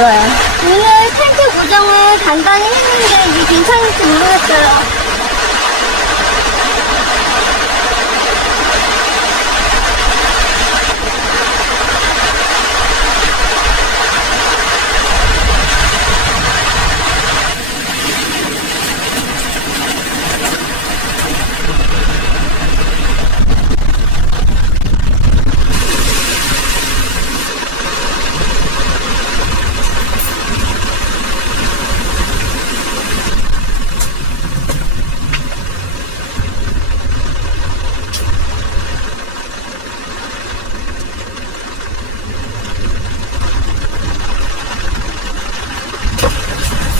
들어요. 오늘 텐트 고정을 간단히 했는데 이게 괜찮을지 모르겠어요.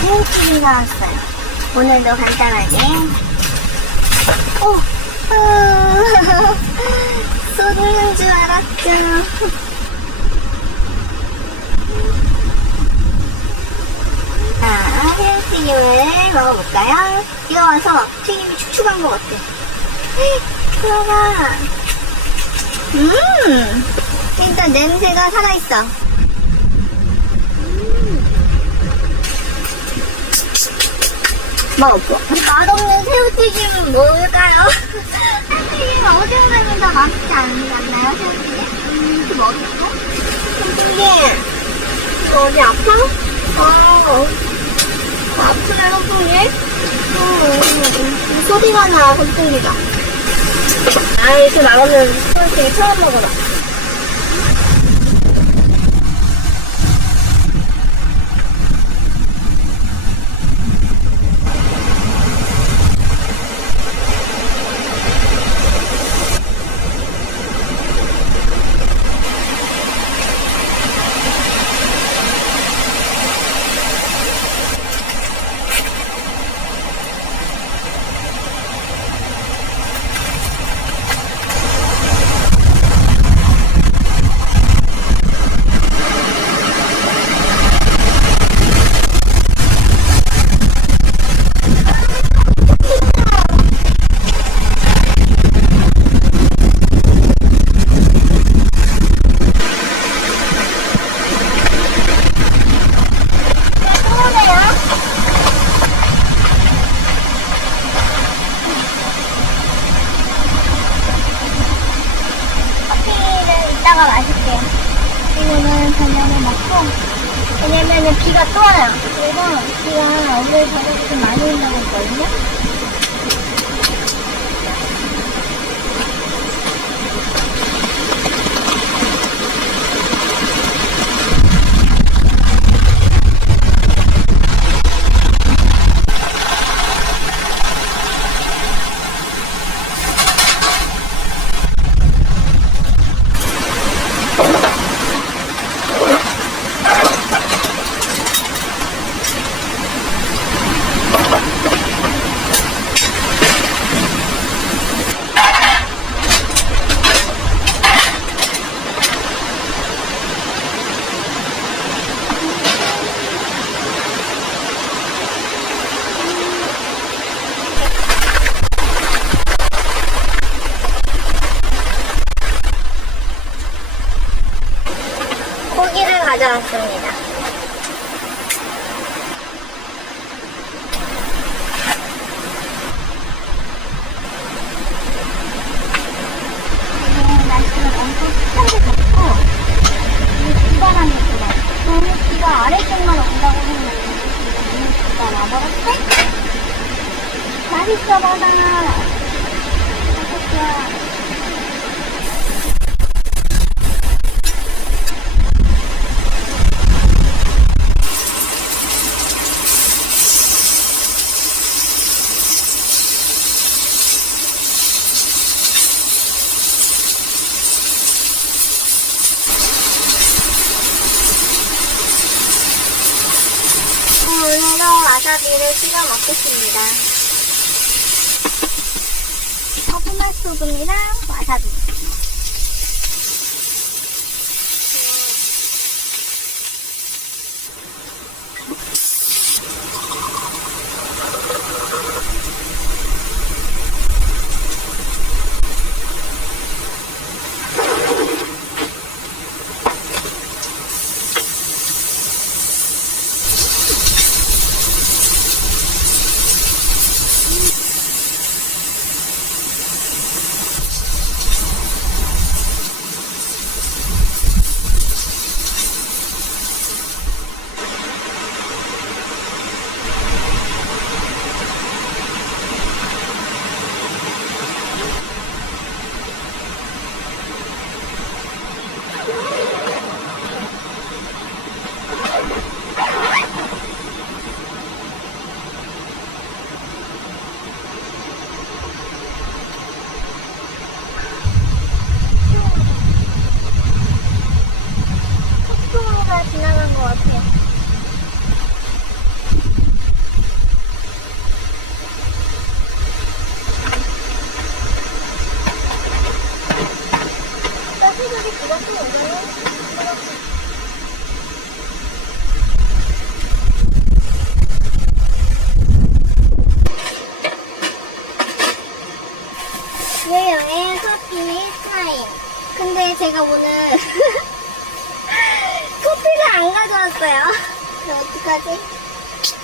새우튀김 나왔어요. 오늘도 간단하게. 쏟는 줄 알았죠. 자, 새우튀김을 먹어볼까요? 이거 와서 튀김이 축축한 것 같아. 들어가. 일단 냄새가 살아있어. 맛없어. 맛없는 새우튀김은 뭘까요? 새우튀김 어디 오면 더 맛있지 않나요, 새우튀김? 그 맛있어? 선생님, 어디 아파? 아프네, 선생님? 소리가 나, 선생님이다. 이렇게 맛없는 새우튀김 처음 먹어봐. 마실게요. 이거는 저녁에 먹고, 왜냐면은 비가 또 와요. 그래서 비가 오늘 저녁에 좀 많이 온다고 했거든요. 고기를 가져왔습니다. 날씨가 엄청 습하게 덥고 비바람이 불어요. 너무 비가 아래쪽만 온다고 했는데 너무 비가 와버렸어? 맛있어 보다. 맛있어. 오늘도 와사비를 찍어 먹겠습니다. 터프맛 소금이랑 와사비. 안 가져왔어요. 그럼 어떡하지?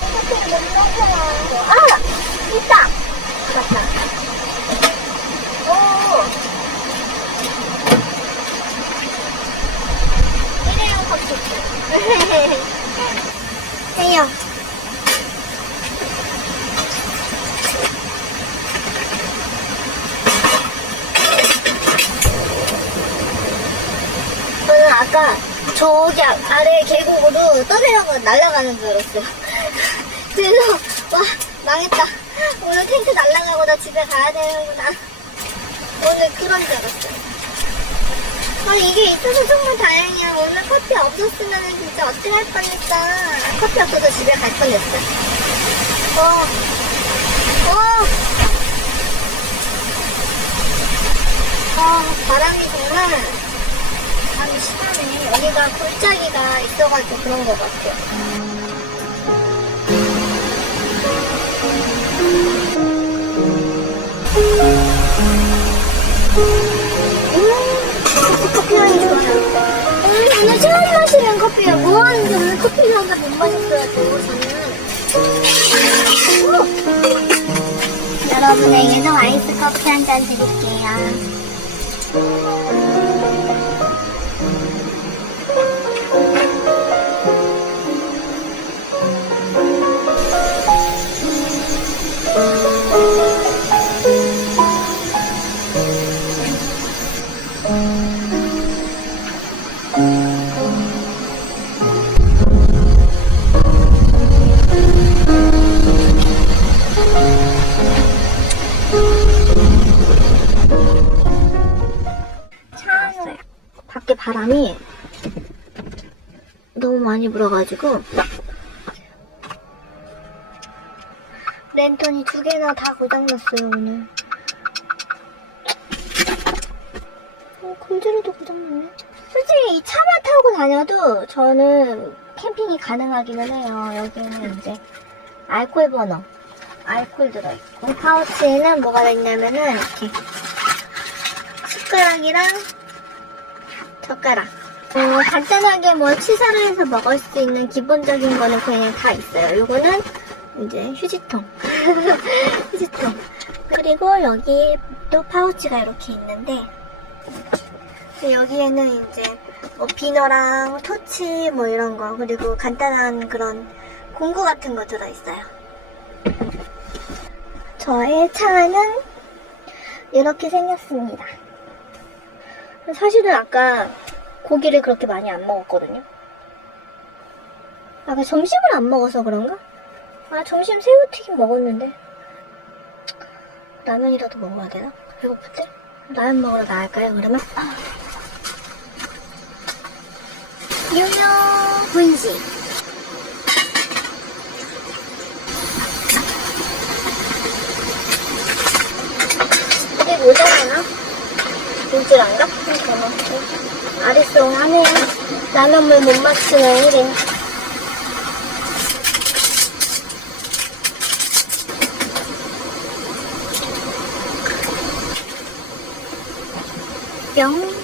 커피를 너무 깜짝이야. 아! 있다! 맞다. 오! 일회용 컵케이크. 해요. 저는 아까 저기 아래 계곡으로 떠내려가 날아가는 줄 알았어요. 그래서 와 망했다. 오늘 텐트 날아가고 나 집에 가야 되는구나. 오늘 그런 줄 알았어요. 아니 이게 있어서 정말 다행이야. 오늘 커피 없었으면 진짜 어떻게 할 뻔했어. 커피 없어서 집에 갈 뻔했어. 바람이 정말 참 심하네. 여기가 골짜기가 있어가지고 그런 것 같아요. 커피 향이 좋아요. 오늘 처음 마시는 커피예요. 뭐 하는지 오늘 커피 향을 못 마셨어요. 여러분에게도 아이스 커피 한 잔 드릴게요. 밖에 바람이 너무 많이 불어가지고 랜턴이 2개나 다 고장났어요 오늘. 금지로도 고장났네. 솔직히 이 차만 타고 다녀도 저는 캠핑이 가능하기는 해요. 여기는 이제 알코올 버너, 알코올 들어있고 파우치에는 뭐가 들어있냐면은 이렇게 숟가락이랑 젓가락. 간단하게 뭐 취사를 해서 먹을 수 있는 기본적인 거는 그냥 다 있어요. 요거는 이제 휴지통. 휴지통. 그리고 여기 또 파우치가 이렇게 있는데, 여기에는 이제 뭐 비너랑 토치 뭐 이런 거, 그리고 간단한 그런 공구 같은 거 들어있어요. 저의 차는 이렇게 생겼습니다. 사실은 아까 고기를 그렇게 많이 안 먹었거든요. 아까 점심을 안 먹어서 그런가? 점심 새우튀김 먹었는데 라면이라도 먹어야 되나? 배고픈데? 라면 먹으러 나갈까요 그러면? 유명 분식. 이게 모자라나? 모자란가? 아리송하네요. 라면물 못 맞추는 1인. 뿅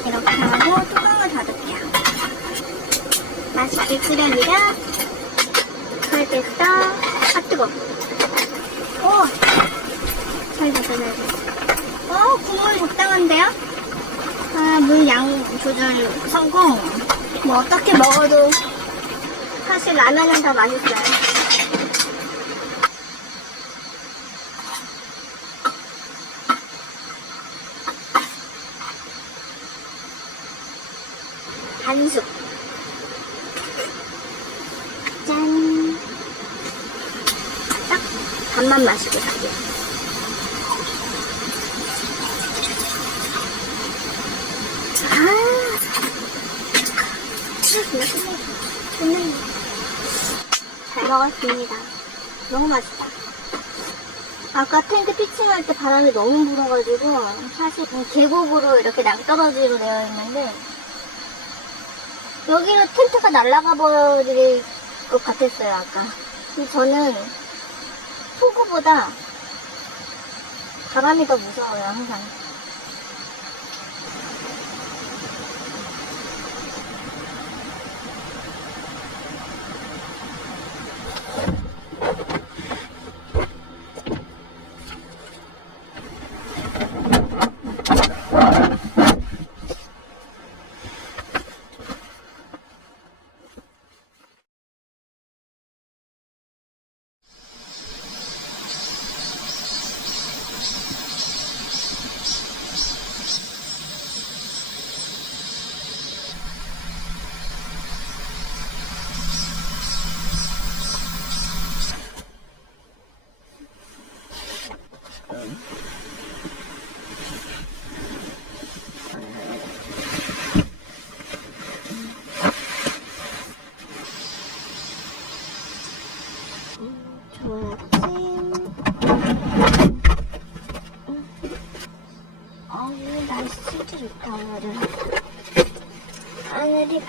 이렇게 하고 뚜껑을 닫을게요. 맛있게 끓여주랴. 잘 됐어. 뜨거. 오, 잘 됐어, 잘 됐어. 국물 적당한데요? 물 양 조절 성공. 뭐 어떻게 먹어도 사실 라면은 더 맛있어요. 반숙. 짠. 딱 반만 마시고 갈게요. 잘 먹었습니다. 너무 맛있다. 아까 텐트 피칭할 때 바람이 너무 불어가지고 사실 계곡으로 이렇게 낭떠러지로 되어 있는데 여기로 텐트가 날아가 버릴 것 같았어요 아까. 근데 저는 폭우보다 바람이 더 무서워요 항상.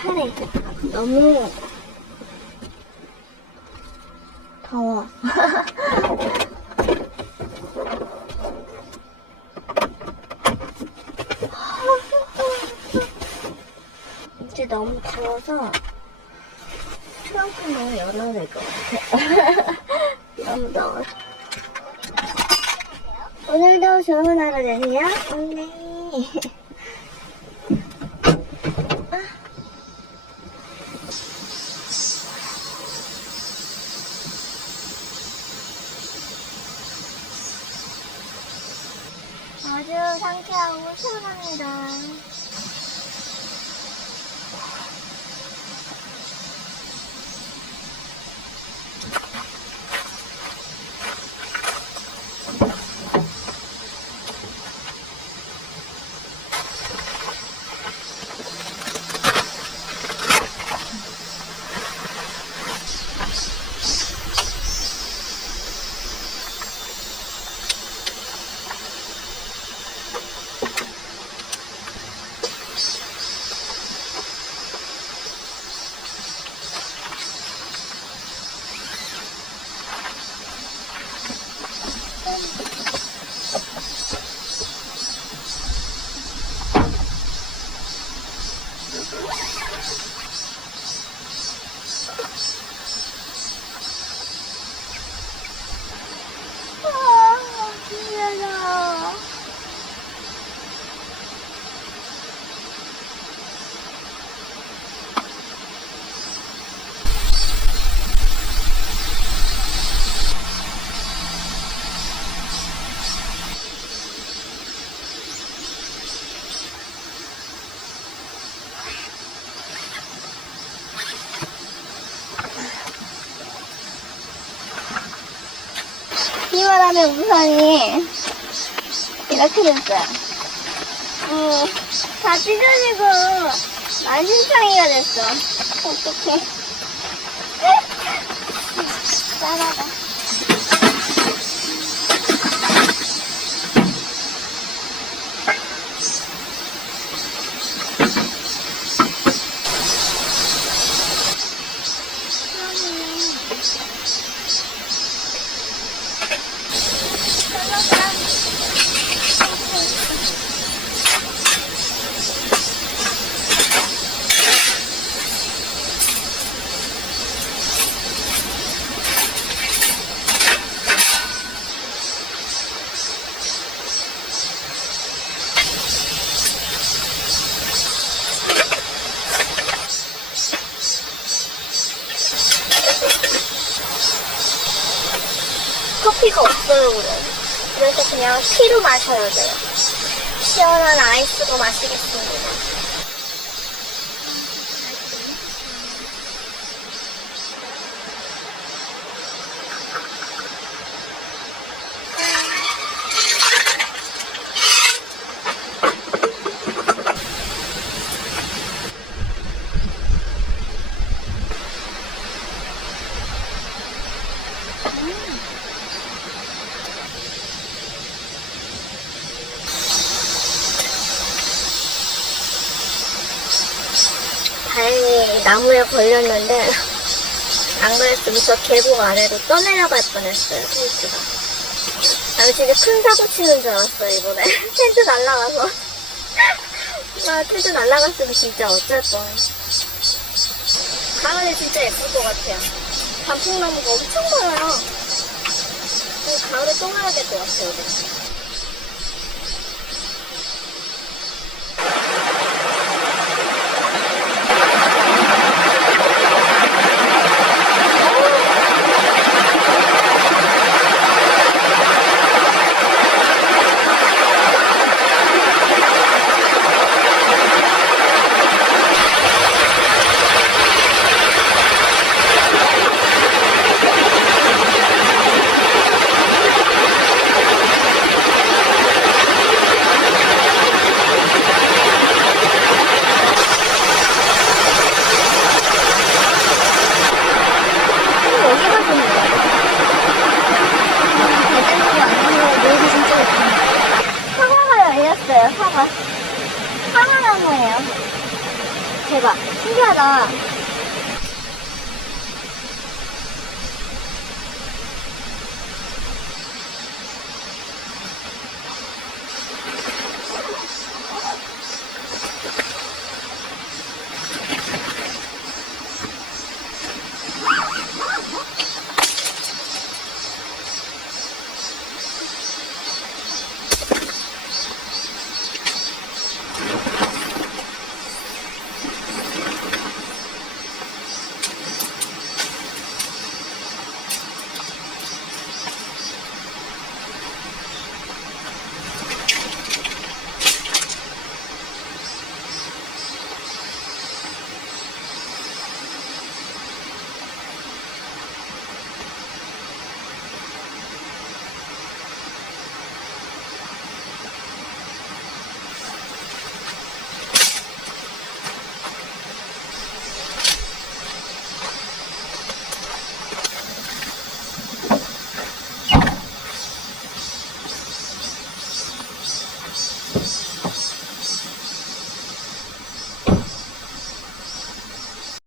팔에 너무 더워. 이제 너무 더워서 트렁크는 열어야 될 것 같아. 너무 더워서. 오늘도 좋은 하루 되세요. 네. 아주 상쾌하고 시원합니다. 비바람에 우산이 이렇게 됐어요. 다 찢어지고 만신창이가 됐어. 어떡해. 짠하다. 커피가 없어요, 그래. 그래서 그냥 티로 마셔야 돼요. 시원한 아이스로 마시겠습니다. 다행히 나무에 걸렸는데 안 그랬으면 저 계곡 아래로 떠내려갈 뻔했어요. 텐트가. 나 진짜 큰 사고 치는 줄 알았어 이번에. 텐트 날라가서. 나 텐트 날라갔으면 진짜 어쩔 뻔. 가을에 진짜 예쁠 것 같아요. 단풍나무가 엄청 많아요. 가을에 또 가야 될 것 같아요. 이제. 대박. 신기하다.